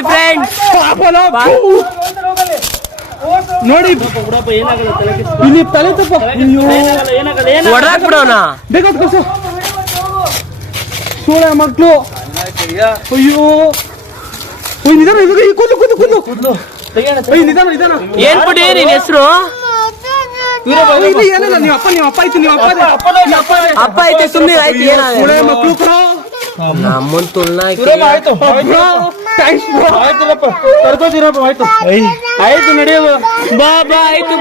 ನೋಡಿ ಫ್ರೆಂಡ್ಸ್, ನೋಡಿ ಇಲ್ಲಿ ತಲೆ ತಪ್ಪ ಹೊಡೆದಾಕ್ ಬಿಡೋಣ. ಬೇಕಾದ ಸೋಳ ಮಕ್ಳು. ಅಯ್ಯೋ ನಿಧಾನ ಕೂದ್ಲು ನಿಧಾನ ನಿಧಾನ. ಏನ್ ಬಿಡಿ ನಿನ್ ಹೆಸರು? ಏನಿಲ್ಲ, ನೀವು ಅಪ್ಪ ಆಯ್ತು, ನೀವು ಅಪ್ಪ ಐತೆ ಸುಮ್ಮನೆ ಆಯ್ತು. ಸೋಳ ಮಕ್ಳು ಕೂಡ ನಮ್ಮನ್ ತುಳ್ನ ಆಯ್ತು ನಡೆಯುವ. ಬಾ ಬಾ ಆಯ್ತು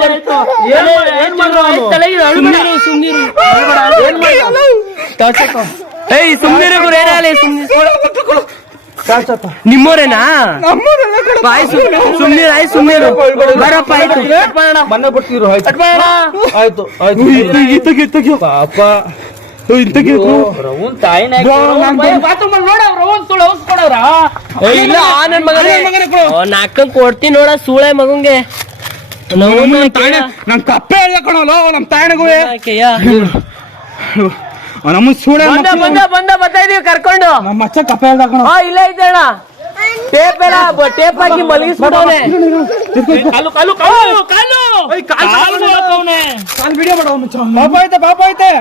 ಸುಮ್ನಿರು ಗುರು, ಏನಾಗಲಿ ನಿಮ್ಮೋರೇನಾ? ಸುಮ್ನೀರು ಆಯ್ತು, ಸುಮ್ನೀರು ಬರಪ್ಪ ಆಯ್ತು. ಮನೆ ಬಿಡ್ತಿರು ಆಯ್ತು ಪಾಪ ಇಲ್ಲ ನನ್ ಮಗನೇ ನಾಲ್ಕಂಗ್ ಕೊಡ್ತೀನಿ ನೋಡ ಸೂಳೆ ಮಗಂಗೆ. ನಮ್ ಕಪ್ಪೆ ಎಲ್ಲ ಕಣಲ್ಲ ನಮ್ ತಾಯಣಗೂ ನಮ್ಮ ಸೂಳೆ ಬರ್ತಾ ಇದೀವಿ ಕರ್ಕೊಂಡು. ನಮ್ಮ ಅಚ್ಚ ಕಪ್ಪೆ ಎಲ್ಲ ಕಣ. ಇಲ್ಲ ಇದ್ದಣ್ಣ, ಟೇಪ್ ಎಲ್ಲ ಟೇಪ್ ಹಾಕಿ ಮಲಗಿಸ್ಬಿಟ್ಟವನೆ. ಕಾಲ್ ವಿಡಿಯೋ ಮಾಡೋ ಪಾಪ ಐತೆ ಪಾಪ ಐತೆ.